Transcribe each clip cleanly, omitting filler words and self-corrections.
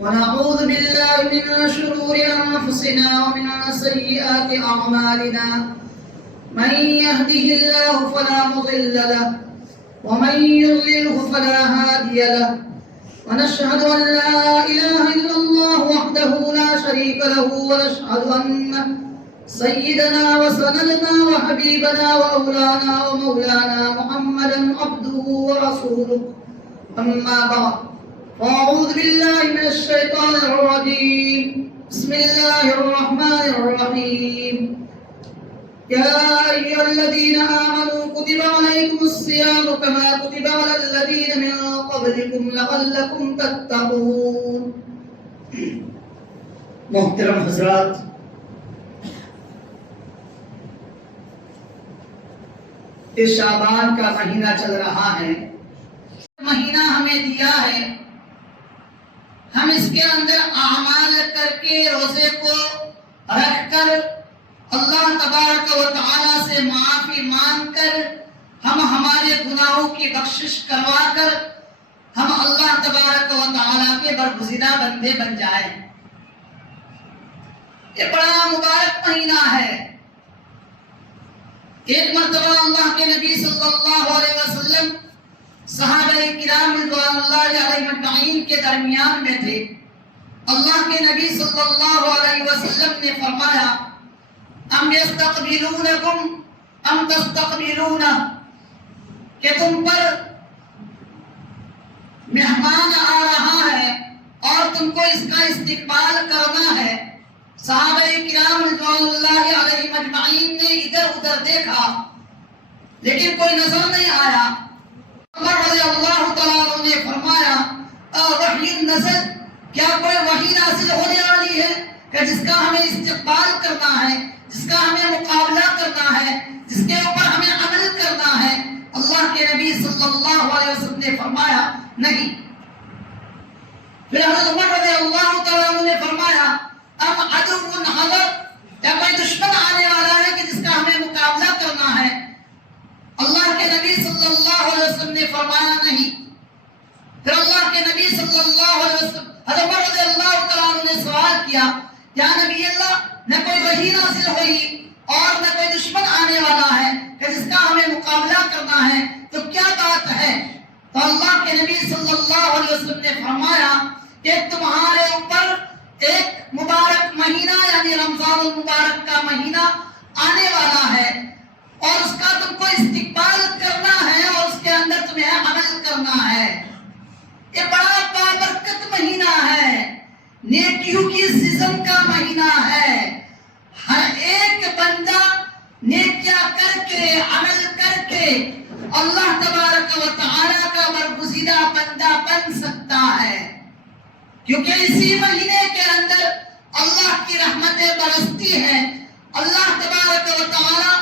ونعوذ بالله من شرور أنفسنا ومن سيئات أعمالنا من يهده الله فلا مضل له ومن يضلله فلا هادي له ونشهد أن لا إله إلا الله وحده لا شريك له ونشهد أن سيدنا وسندنا وحبيبنا وأولانا ومولانا محمدا عبده ورسوله أما بعد فأعوذ بالله من الشيطان الرجيم بسم الله الرحمن الرحيم يا أيها الذين آمنوا كتب عليكم الصيام كما كتب على الذين من قبلكم لعلكم تتقون. محترم حضرات، اس شعبان کا مہینہ چل رہا ہے. مہینہ ہمیں دیا ہے، ہم اس کے اندر اعمال کر کے روزے کو رکھ کر اللہ تبارک و تعالی سے معافی مانگ کر ہم ہمارے گناہوں کی بخشش کروا کر ہم اللہ تبارک و تعالی کے برگزیدہ بندے بن جائیں. یہ بڑا مبارک مہینہ ہے. ایک مرتبہ اللہ کے نبی صلی اللہ علیہ وسلم صحابہ کرام رضوان اللہ علیہم اجمعین کے درمیان میں تھے. اللہ کے نبی صلی اللہ علیہ وسلم نے فرمایا ام یستقبلونکم ام تستقبلون، کہ تم پر مہمان آ رہا ہے اور تم کو اس کا استقبال کرنا ہے. صحابہ کرام رضوان اللہ علیہم اجمعین نے ادھر ادھر دیکھا لیکن کوئی نظر نہیں آیا. عمر رضی اللہ تعالیٰ عنہ نے فرمایا وحی نزل، کیا کوئی وحی نازل ہونے والی ہے کہ جس کا ہمیں استقبال کرنا ہے، جس کا ہمیں مقابلہ کرنا ہے، جس کے اوپر ہمیں عمل کرنا ہے؟ اللہ کے نبی صلی اللہ علیہ وسلم نے فرمایا نہیں. پھر حضرت عمر رضی اللہ تعالیٰ عنہ نے فرمایا ام عدو حضر، کیا کوئی دشمن آنے والا ہے کہ جس کا ہمیں مقابلہ کرنا ہے؟ اللہ کے نبی صلی اللہ علیہ وسلم نے فرمایا نہیں. پھر اللہ کے نبی صلی اللہ علیہ وسلم حضرت عمر رضی اللہ تعالیٰ عنہ نے سوال کیا یا نبی اللہ، نہ کوئی وحی نازل ہوئی اور نہ کوئی دشمن آنے والا ہے کہ جس کا ہمیں مقابلہ کرنا ہے، تو کیا بات ہے؟ تو اللہ کے نبی صلی اللہ علیہ وسلم نے فرمایا کہ تمہارے اوپر ایک مبارک مہینہ یعنی رمضان المبارک کا مہینہ آنے والا ہے اور اس کا تم کو استقبال کرنا ہے اور اس کے اندر تمہیں عمل کرنا ہے. یہ بڑا بابرکت مہینہ ہے، نیکیوں کی سیزن کا مہینہ ہے. ہر ایک بندہ نیکیاں کر کے عمل کر کے اللہ تبارک و تعالی کا برگزیدہ بندہ بن سکتا ہے، کیونکہ اسی مہینے کے اندر اللہ کی رحمتیں برستی ہیں. اللہ تبارک و تعالی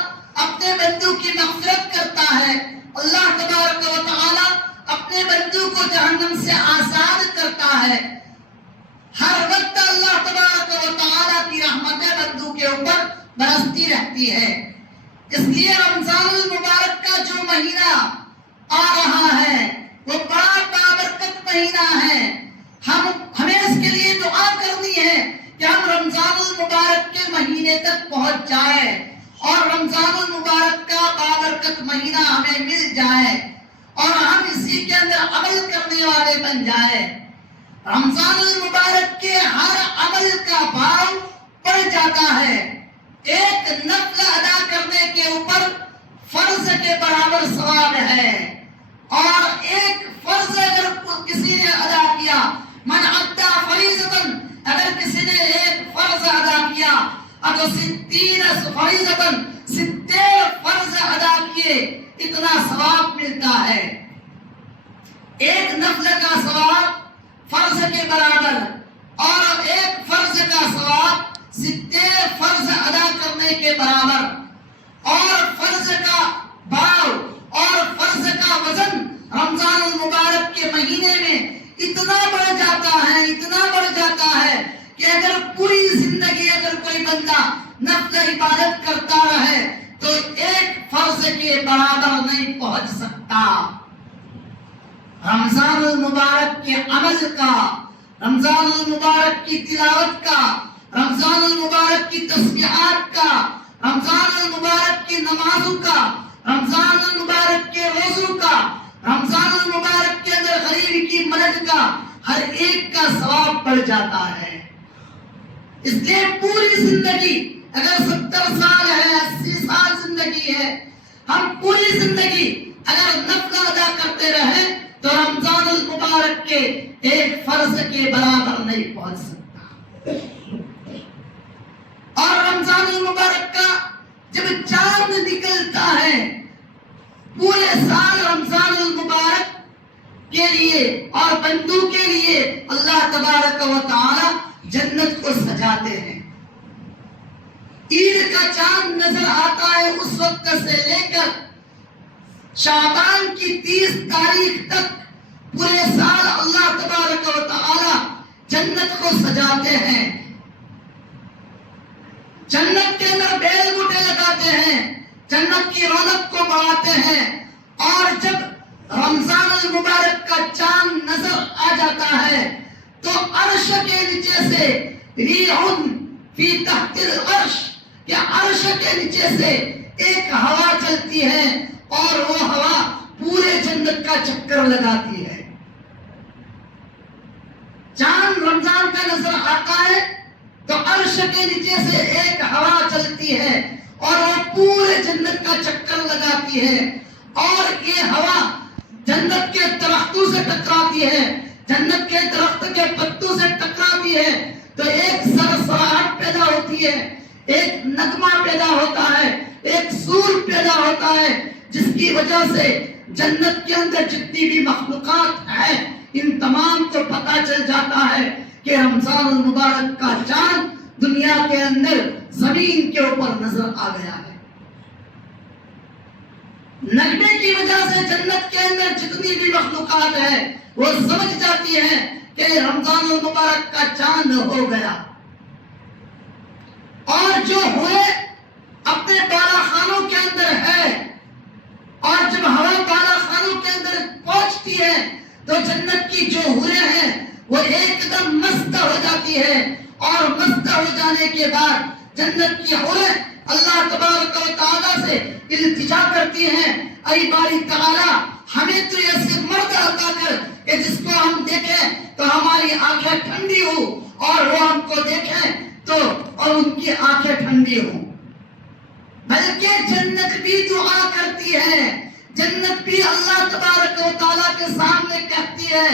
اپنے بندوں کی مغفرت کرتا ہے. اللہ تبارک و تعالی اپنے بندوں کو جہنم سے آزاد کرتا ہے. ہر وقت اللہ تبارک و تعالی کی رحمتیں بندوں کے اوپر برستی رہتی ہے. اس لیے رمضان المبارک کا جو مہینہ آ رہا ہے وہ بڑا بابرکت مہینہ ہے. ہمیں اس کے لیے دعا کرنی ہے کہ ہم رمضان المبارک کے مہینے تک پہنچ جائیں اور رمضان المبارک کا بابرکت مہینہ ہمیں مل جائے اور ہم اسی کے اندر عمل کرنے والے بن جائیں. رمضان المبارک کے ہر عمل کا بھاؤ بڑھ جاتا ہے. ایک نفل ادا کرنے کے اوپر فرض کے برابر ثواب ہے اور ایک فرض اگر کسی نے ادا کیا، من عدى فریضۃ، اگر کسی نے ایک فرض ادا کیا اگر 60 فریضۃ 70 فرض ادا کیے اتنا ثواب ملتا ہے. ایک نفل کا ثواب فرض کے برابر اور ایک فرض کا ثواب 70 فرض ادا کرنے کے برابر. اور فرض کا باؤ اور فرض کا وزن رمضان المبارک کے مہینے میں اتنا بڑھ جاتا ہے کہ اگر پوری زندگی اگر کوئی بندہ نفل عبادت کرتا رہے تو ایک فرض کے برابر نہیں پہنچ سکتا. رمضان المبارک کے عمل کا رمضان المبارک کی تلاوت کا، رمضان المبارک کی تسبیحات کا، رمضان المبارک کی نمازوں کا، رمضان المبارک کے روزوں کا، رمضان المبارک کے اندر غریب کی مدد کا ہر ایک کا ثواب بڑھ جاتا ہے۔ اس لیے پوری زندگی، اگر 70 سال ہے، 80 سال زندگی ہے، ہم پوری زندگی اگر نفل ادا کرتے رہیں تو رمضان المبارک کے ایک فرض کے برابر نہیں پہنچ سکتا۔ اور رمضان المبارک کا جب چاند نکلتا ہے، پورے سال رمضان المبارک کے لیے اور بندوں کے لیے اللہ تبارک و تعالی جنت کو سجاتے ہیں۔ عید کا چاند نظر آتا ہے اس وقت سے لے کر شعبان کی 30 تاریخ تک پورے سال اللہ تبارک و تعالی جنت کو سجاتے ہیں، جنت کے اندر بیل بوٹے لگاتے ہیں، جنت کی رونق کو بڑھاتے ہیں۔ اور جب رمضان المبارک کا چاند نظر آ جاتا ہے تو عرش کے نیچے سے ریح فی تحت العرش، کہ عرش کے نیچے سے ایک ہوا چلتی ہے اور وہ ہوا پورے جنت کا چکر لگاتی ہے۔ چاند رمضان کا نظر آتا ہے تو عرش کے نیچے سے ایک ہوا چلتی ہے اور وہ پورے جنت کا چکر لگاتی ہے، اور یہ ہوا جنت کے درختوں سے ٹکراتی ہے، جنت کے درخت کے پتوں سے ٹکراتی ہے تو ایک سرسراہٹ پیدا ہوتی ہے، ایک نغمہ پیدا ہوتا ہے، ایک سور پیدا ہوتا ہے، جس کی وجہ سے جنت کے اندر جتنی بھی مخلوقات ہیں ان تمام کو پتہ چل جاتا ہے کہ رمضان المبارک کا چاند دنیا کے اندر زمین کے اوپر نظر آ گیا ہے۔ نغمے کی وجہ سے جنت کے اندر جتنی بھی مخلوقات ہیں وہ سمجھ جاتی ہیں کہ رمضان المبارک کا چاند ہو گیا، اور جو ہوئے اپنے بالا خانوں کے اندر ہے، اور جب ہوا بالا خانوں کے اندر پہنچتی ہے تو جنت کی جو حوریں ہیں وہ ایک دم مست ہو جاتی ہے، اور مست ہو جانے کے بعد جنت کی حوریں اللہ تبارک و تعالیٰ سے التجا کرتی ہیں، اے باری تعالیٰ ہمیں تو ایسے مرد عطا کر کہ جس کو ہم دیکھیں تو ہماری آنکھیں ٹھنڈی ہو، اور وہ ہم کو دیکھیں تو اور ان کی آنکھیں ٹھنڈی ہوں۔ بلکہ جنت بھی دعا کرتی ہے، جنت بھی اللہ تبارک و تعالیٰ کے سامنے کہتی ہے،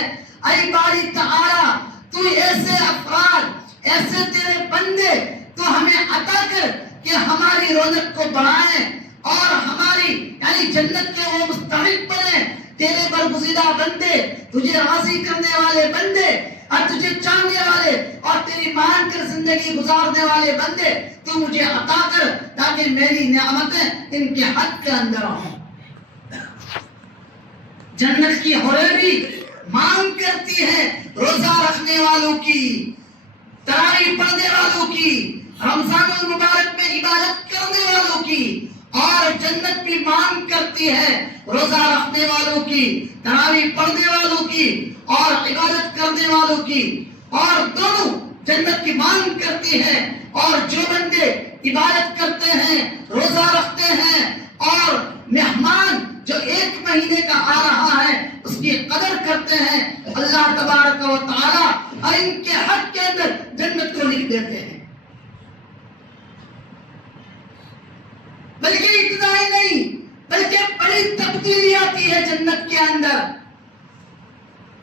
اے باری تعالیٰ تو ایسے افراد، ایسے تیرے بندے تو ہمیں عطا کر کہ ہماری رونق کو بڑھائیں، اور ہماری یعنی جنت کے وہ مستحق بنے، تیرے برگزیدہ بندے، تجھے راضی کرنے والے بندے، اور تجھے چاہنے والے اور تیری مان کر زندگی گزارنے والے بندے تو مجھے عطا کر، تاکہ میری نعمتیں ان کے حد کے اندر ہوں۔ جنت کی حوریں بھی مانگ کرتی ہیں روزہ رکھنے والوں کی، تراویح پڑھنے والوں کی، رمضان المبارک میں عبادت کرنے والوں کی، اور جنت بھی مانگ کرتی ہے روزہ رکھنے والوں کی، تراویح پڑھنے والوں کی اور عبادت کرنے والوں کی، اور دونوں جنت کی مانگ کرتی ہے۔ اور جو بندے عبادت کرتے ہیں، روزہ رکھتے ہیں، اور مہمان جو 1 مہینے کا آ رہا ہے اس کی قدر کرتے ہیں، اللہ تبارک و تعالی ان کے حق کے اندر جنت کو لکھ دیتے ہیں۔ بلکہ اتنا ہی نہیں، بلکہ بڑی تبدیلی آتی ہے جنت کے اندر۔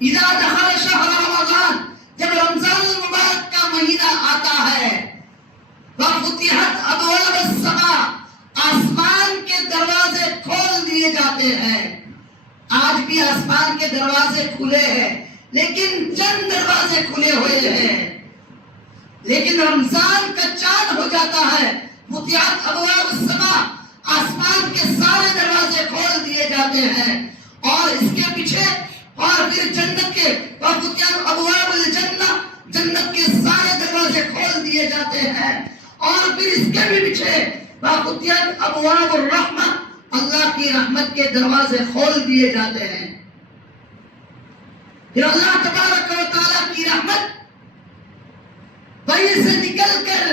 اذا دخل شہر رمضان، جب رمضان المبارک کا مہینہ آتا ہے، وفتحت ابواب السماء، آسمان کے دروازے کھول دیے جاتے ہیں۔ آج بھی آسمان کے دروازے کھلے ہیں، لیکن چند دروازے کھلے ہوئے ہیں، لیکن رمضان کا چاند ہو جاتا ہے، فتحت ابواب السماء، آسمان کے سارے دروازے کھول دیے جاتے ہیں، اور اس کے پیچھے اور پھر جنت کے وفتحت ابواب الجنہ، جنت کے سارے دروازے کھول دیے جاتے ہیں، اور پھر اس کے بھی پیچھے وفتحت ابواب الرحمہ، اللہ کی رحمت کے دروازے کھول دیے جاتے ہیں۔ پھر اللہ تبارک و تعالیٰ کی رحمت وہیں سے نکل کر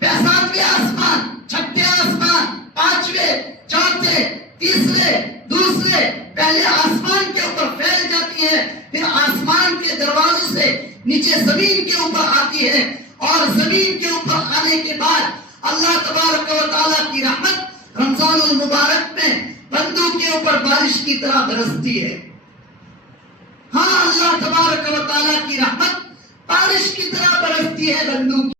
7ویں آسمان، 6ٹھے آسمان، 5ویں، 4تھے، تیسرے، دوسرے، پہلے آسمان کے اوپر پھیل جاتی ہے، پھر آسمان کے دروازے سے نیچے زمین کے اوپر آتی ہے، اور زمین کے اوپر آنے کے بعد اللہ تبارک و تعالیٰ کی رحمت رمضان المبارک میں بندوں کے اوپر بارش کی طرح برستی ہے۔ ہاں، اللہ تبارک و تعالیٰ کی رحمت بارش کی طرح برستی ہے بندوں کی